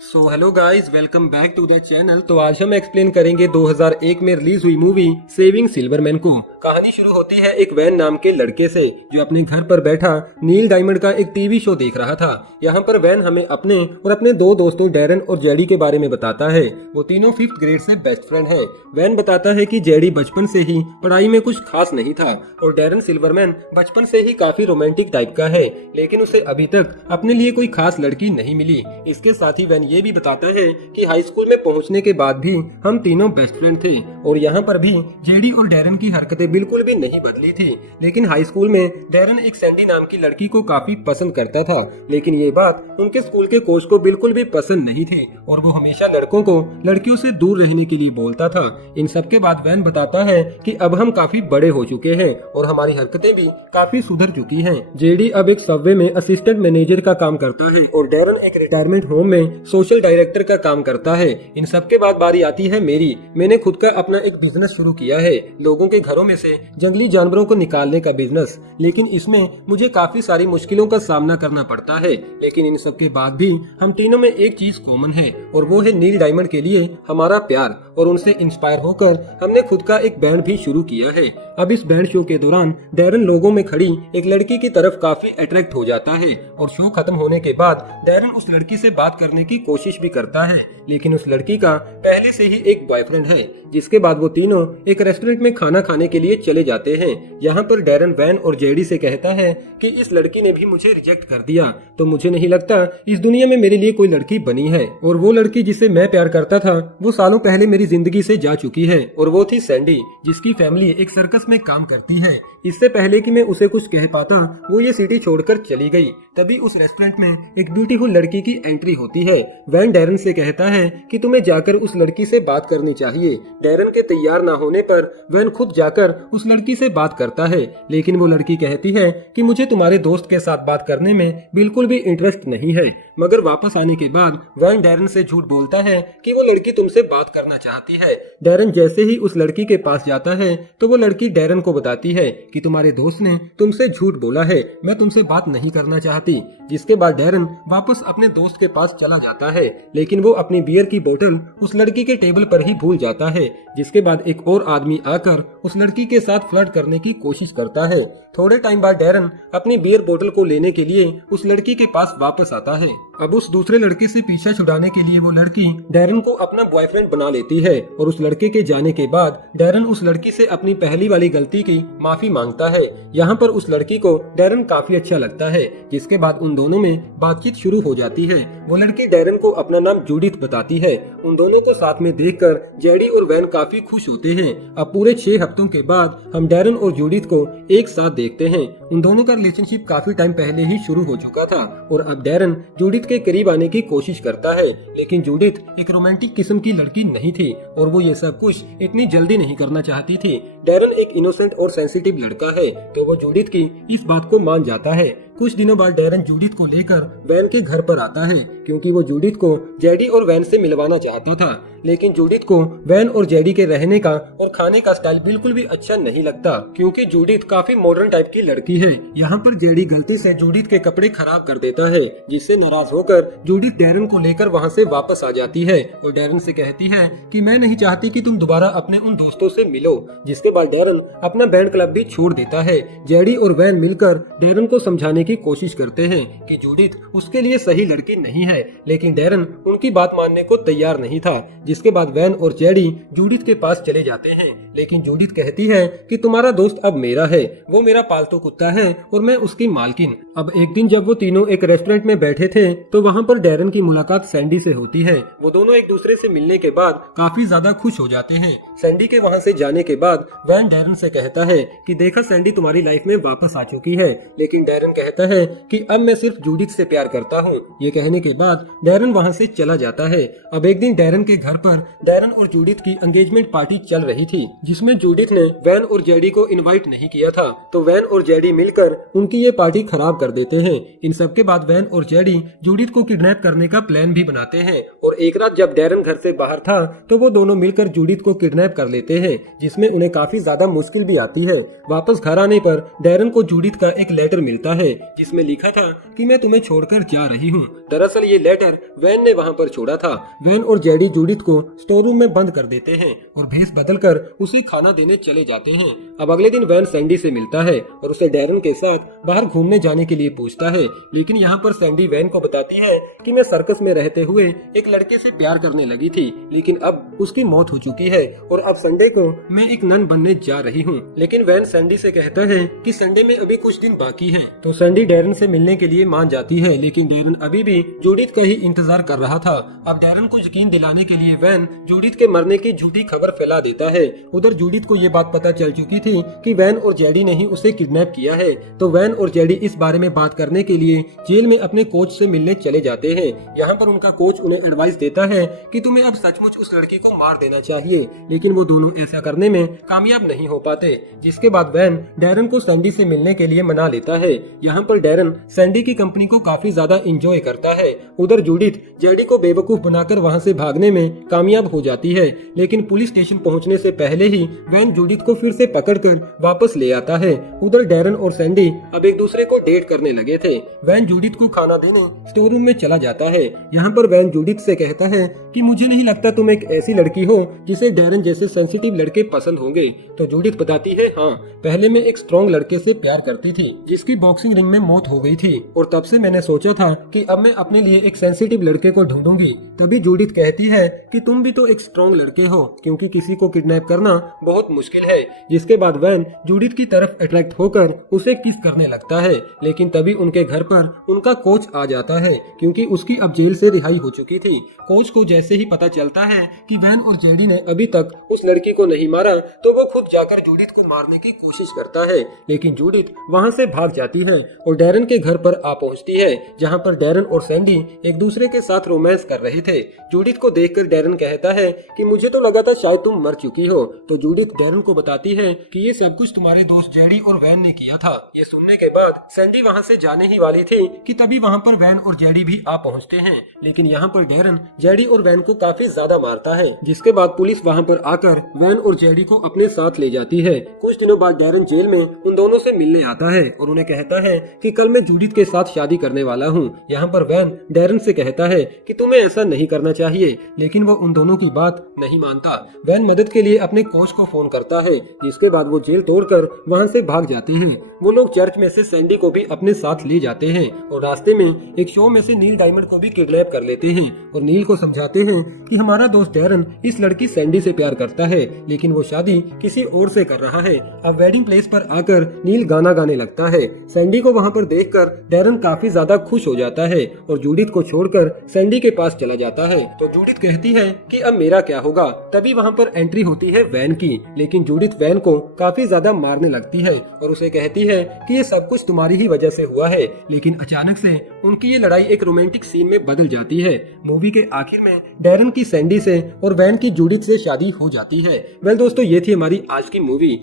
So hello guys, welcome back to the channel. तो आज हम एक्सप्लेन करेंगे 2001 में रिलीज हुई मूवी सेविंग सिल्वरमैन को। कहानी शुरू होती है एक वैन नाम के लड़के से जो अपने घर पर बैठा नील डायमंड का एक टीवी शो देख रहा था। यहाँ पर वैन हमें अपने और अपने दो दोस्तों डैरन और जेडी के बारे में बताता है। वो तीनों 5th ग्रेड से बेस्ट फ्रेंड है। वैन बताता है कि जेडी बचपन से ही पढ़ाई में कुछ खास नहीं था और डैरन सिल्वरमैन बचपन से ही काफी रोमांटिक टाइप का है, लेकिन उसे अभी तक अपने लिए कोई खास लड़की नहीं मिली। इसके साथ ही वैन ये भी बताता है कि हाई स्कूल में पहुंचने के बाद भी हम तीनों बेस्ट फ्रेंड थे और यहाँ पर भी जेडी और डैरन की हरकतें बिल्कुल भी नहीं बदली थी। लेकिन हाई स्कूल में डैरन एक सैंडी नाम की लड़की को काफी पसंद करता था, लेकिन ये बात उनके स्कूल के कोच को बिल्कुल भी पसंद नहीं थी और वो हमेशा लड़कों को लड़कियों से दूर रहने के लिए बोलता था। इन सब के बाद वैन बताता है कि अब हम काफी बड़े हो चुके हैं और हमारी हरकतें भी काफी सुधर चुकी हैं। जेडी अब एक सबवे में असिस्टेंट मैनेजर का काम करता है और डैरन एक रिटायरमेंट होम में सोशल डायरेक्टर का काम करता है। इन सब के बाद बारी आती है मेरी। मैंने खुद का अपना एक बिजनेस शुरू किया है, लोगों के घरों में से जंगली जानवरों को निकालने का बिजनेस। लेकिन इसमें मुझे काफी सारी मुश्किलों का सामना करना पड़ता है, लेकिन इन सब के बाद भी हम तीनों में एक चीज कॉमन है और वो है नील डायमंड के लिए हमारा प्यार। और उनसे इंस्पायर होकर हमने खुद का एक बैंड भी शुरू किया है। अब इस बैंड शो के दौरान डैरन लोगों में खड़ी एक लड़की की तरफ काफी अट्रैक्ट हो जाता है और शो खत्म होने के बाद डैरन उस लड़की से बात करने की कोशिश भी करता है, लेकिन उस लड़की का पहले से ही एक बॉयफ्रेंड है। जिसके बाद वो तीनों एक रेस्टोरेंट में खाना खाने के लिए चले जाते हैं। यहाँ पर डैरन वैन और जेडी से कहता है कि इस लड़की ने भी मुझे रिजेक्ट कर दिया, तो मुझे नहीं लगता इस दुनिया में मेरे लिए कोई लड़की बनी है। और वो लड़की जिसे मैं प्यार करता था वो सालों पहले मेरी जिंदगी से जा चुकी है और वो थी सैंडी, जिसकी फैमिली एक सर्कस में काम करती है। इससे पहले कि मैं उसे कुछ कह पाता वो ये सिटी छोड़कर चली गई। तभी उस रेस्टोरेंट में एक ब्यूटीफुल लड़की की एंट्री होती है। वैन डैरन से कहता है कि तुम्हें जाकर उस लड़की से बात करनी चाहिए। डैरन के तैयार ना होने पर वैन खुद जाकर उस लड़की से बात करता है, लेकिन वो लड़की कहती है कि मुझे तुम्हारे दोस्त के साथ बात करने में बिल्कुल भी इंटरेस्ट नहीं है। मगर वापस आने के बाद वैन डैरन से झूठ बोलता है कि वो लड़की तुमसे बात करना चाहती है। डैरन जैसे ही उस लड़की के पास जाता है तो वो लड़की डैरन को बताती है कि तुम्हारे दोस्त ने तुमसे झूठ बोला है, मैं तुमसे बात नहीं करना चाहती। जिसके बाद डैरन वापस अपने दोस्त के पास चला जाता है, लेकिन वो अपनी बियर की बोतल उस लड़की के टेबल पर ही भूल जाता है। जिसके बाद एक और आदमी आकर उस लड़की के साथ फ्लर्ट करने की कोशिश करता है। थोड़े टाइम बाद डैरन अपनी बियर बोतल को लेने के लिए उस लड़की के पास वापस आता है। अब उस दूसरे लड़के से पीछा छुड़ाने के लिए वो लड़की डैरन को अपना बॉयफ्रेंड बना लेती है और उस लड़के के जाने के बाद डैरन उस लड़की से अपनी पहली वाली गलती की माफी मांगता है। यहाँ पर उस लड़की को डैरन काफी अच्छा लगता है। जिसके बाद उन दोनों में बातचीत शुरू हो जाती है। वो लड़की डैरन को अपना नाम जूडिथ बताती है। उन दोनों को साथ में देखकर जेडी और वैन काफी खुश होते हैं। अब पूरे 6 हफ्तों के बाद हम डैरन और जूडिथ को एक साथ देखते हैं। उन दोनों का रिलेशनशिप काफी टाइम पहले ही शुरू हो चुका था और अब डैरन जूडिथ के करीब आने की कोशिश करता है, लेकिन जूडिथ एक रोमांटिक किस्म की लड़की नहीं थी और वो ये सब कुछ इतनी जल्दी नहीं करना चाहती थी। डैरन एक इनोसेंट और सेंसिटिव लड़का है, तो वो जूडिथ की इस बात को मान जाता है। कुछ दिनों बाद डैरन जूडिथ को लेकर वैन के घर पर आता है, क्योंकि वो जूडिथ को जेडी और वैन से मिलवाना चाहता था। लेकिन जूडिथ को वैन और जेडी के रहने का और खाने का स्टाइल बिल्कुल भी अच्छा नहीं लगता, क्योंकि जूडिथ काफी मॉडर्न टाइप की लड़की है। यहाँ पर जेडी गलती से जूडिथ के कपड़े खराब कर देता है, जिससे नाराज होकर जूडिथ डैरन को लेकर वहाँ से वापस आ जाती है और डैरन से कहती है कि मैं नहीं चाहती कि तुम दोबारा अपने उन दोस्तों से मिलो। जिसके बाद डैरन अपना बैंड क्लब भी छोड़ देता है। जेडी और वैन मिलकर डैरन को समझाने की कोशिश करते हैं कि जूडिथ उसके लिए सही लड़की नहीं है, लेकिन डैरन उनकी बात मानने को तैयार नहीं था। जिसके बाद वैन और जेडी जूडिथ के पास चले जाते हैं, लेकिन जूडिथ कहती है कि तुम्हारा दोस्त अब मेरा है, वो मेरा पालतू कुत्ता है और मैं उसकी मालकिन। अब एक दिन जब वो तीनों एक रेस्टोरेंट में बैठे थे तो वहाँ पर डैरन की मुलाकात सैंडी से होती है। वो दोनों एक दूसरे से मिलने के बाद काफी ज्यादा खुश हो जाते हैं। सैंडी के वहाँ से जाने के बाद वैन डैरन से कहता है कि देखा सैंडी तुम्हारी लाइफ में वापस आ चुकी है, लेकिन डैरन कहता है कि अब मैं सिर्फ जूडिथ से प्यार करता हूँ। ये कहने के बाद डैरन वहाँ से चला जाता है। अब एक दिन डैरन के घर पर डैरन और जूडिथ की एंगेजमेंट पार्टी चल रही थी, जिसमें जूडिथ ने वैन और जेडी को इनवाइट नहीं किया था, तो वैन और जेडी मिलकर उनकी ये पार्टी खराब कर देते हैं। इन सब के बाद वैन और जेडी जूडिथ को किडनैप करने का प्लान भी बनाते हैं और एक रात जब डैरन घर से बाहर था तो वो दोनों मिलकर जूडिथ को किडनैप किडनैप कर लेते हैं, जिसमें उन्हें काफी ज्यादा मुश्किल भी आती है। वापस घर आने पर डैरन को जूडिथ का एक लेटर मिलता है जिसमें लिखा था कि मैं तुम्हें छोड़कर जा रही हूँ। दरअसल ये लेटर वैन ने वहाँ पर छोड़ा था। वैन और जेडी जूडिथ को स्टोर रूम में बंद कर देते हैं और भेस बदलकर उसे खाना देने चले जाते हैं। अब अगले दिन वैन सैंडी से मिलता है और उसे डैरन के साथ बाहर घूमने जाने के लिए पूछता है, लेकिन यहाँ पर सैंडी वैन को बताती है कि मैं सर्कस में रहते हुए एक लड़के से प्यार करने लगी थी, लेकिन अब उसकी मौत हो चुकी है और अब संडे को मैं एक नन बनने जा रही हूँ। लेकिन वैन सैंडी से कहता है कि संडे में अभी कुछ दिन बाकी है, तो सैंडी डैरन से मिलने के लिए मान जाती है, लेकिन डैरन अभी भी जूडिथ का ही इंतजार कर रहा था। अब डैरन को यकीन दिलाने के लिए वैन जूडिथ के मरने की झूठी खबर फैला देता है। उधर जूडिथ को ये बात पता चल चुकी थी कि वैन और जेडी ने ही उसे किडनैप किया है, तो वैन और जेडी इस बारे में बात करने के लिए जेल में अपने कोच से मिलने चले जाते हैं। यहाँ पर उनका कोच उन्हें एडवाइस देता है कि तुम्हें अब सचमुच उस लड़की को मार देना चाहिए, लेकिन वो दोनों ऐसा करने में कामयाब नहीं हो पाते। जिसके बाद वैन डैरन को सैंडी से मिलने के लिए मना लेता है। यहाँ पर डैरन सैंडी की कंपनी को काफी ज्यादा एंजॉय करता है। उधर जूडिथ जेडी को बेवकूफ बनाकर वहाँ से भागने में कामयाब हो जाती है, लेकिन पुलिस स्टेशन पहुँचने से पहले ही वैन जूडिथ को फिर से पकड़कर वापस ले आता है। उधर डैरन और सैंडी अब एक दूसरे को डेट करने लगे थे। वैन जूडिथ को खाना देने स्टोर रूम में चला जाता है। यहाँ पर वैन जूडिथ से कहता है कि मुझे नहीं लगता तुम एक ऐसी लड़की हो जिसे डैरन जैसे सेंसिटिव लड़के पसंद होंगे। तो जूडिथ बताती है, हाँ, पहले मैं एक स्ट्रॉन्ग लड़के से प्यार करती थी जिसकी बॉक्सिंग रिंग में मौत हो गई थी, और तब से मैंने सोचा था कि अब मैं अपने लिए एक सेंसिटिव लड़के को ढूंढूंगी। तभी जूडिथ कहती है कि तुम भी तो एक स्ट्रॉन्ग लड़के हो, क्योंकि किसी को किडनैप करना बहुत मुश्किल है। जिसके बाद वैन जूडिथ की तरफ अट्रैक्ट होकर उसे किस करने लगता है, लेकिन तभी उनके घर पर उनका कोच आ जाता है, क्योंकि उसकी अब जेल से रिहाई हो चुकी थी। कोच को जैसे ही पता चलता है कि वैन और जेडी ने अभी तक उस लड़की को नहीं मारा, तो वो खुद जाकर जूडिथ को मारने की कोशिश करता है, लेकिन जूडिथ वहाँ से भाग जाती है और डैरन के घर पर आ पहुँचती है, जहाँ पर डैरन और सैंडी एक दूसरे के साथ रोमांस कर रहे थे। जूडिथ को देखकर डैरन कहता है कि मुझे तो लगा था शायद तुम मर चुकी हो। तो जूडिथ डैरन को बताती है कि ये सब कुछ तुम्हारे दोस्त जेडी और वैन ने किया था। ये सुनने के बाद सैंडी वहाँ से जाने ही वाली थी कि तभी वहाँ पर वैन और जेडी भी आ पहुँचते हैं, लेकिन यहाँ पर डैरन जेडी और वैन को काफी ज्यादा मारता है। जिसके बाद पुलिस वहाँ पर आकर वैन और जेडी को अपने साथ ले जाती है। कुछ दिनों बाद डैरन जेल में उन दोनों से मिलने आता है और उन्हें कहता है कि कल मैं जूडिथ के साथ शादी करने वाला हूँ। यहाँ पर वैन डैरन से कहता है कि तुम्हें ऐसा नहीं करना चाहिए, लेकिन वो उन दोनों की बात नहीं मानता। वैन मदद के लिए अपने कोच को फोन करता है, जिसके बाद वो जेल तोड़कर वहाँ से भाग जाते हैं। वो लोग चर्च में से सैंडी को भी अपने साथ ले जाते हैं और रास्ते में एक शो में से नील डायमंड को भी किडनैप कर लेते हैं और नील को समझाते हैं कि हमारा दोस्त डैरन इस लड़की सैंडी से प्यार करता है, लेकिन वो शादी किसी और से कर रहा है। अब वेडिंग प्लेस पर आकर नील गाना गाने लगता है। सैंडी को वहाँ पर देखकर डैरन काफी ज्यादा खुश हो जाता है और जूडिथ को छोड़कर सैंडी के पास चला जाता है। तो जूडिथ कहती है कि अब मेरा क्या होगा। तभी वहाँ पर एंट्री होती है वैन की, लेकिन जूडिथ वैन को काफी ज्यादा मारने लगती है और उसे कहती है कि ये सब कुछ तुम्हारी ही वजह से हुआ है। लेकिन अचानक से उनकी ये लड़ाई एक रोमांटिक सीन में बदल जाती है। मूवी के आखिर में डैरन की सैंडी से और वैन की जूडिथ से शादी हो जाती है। वेल दोस्तों, ये थी हमारी आज की मूवी।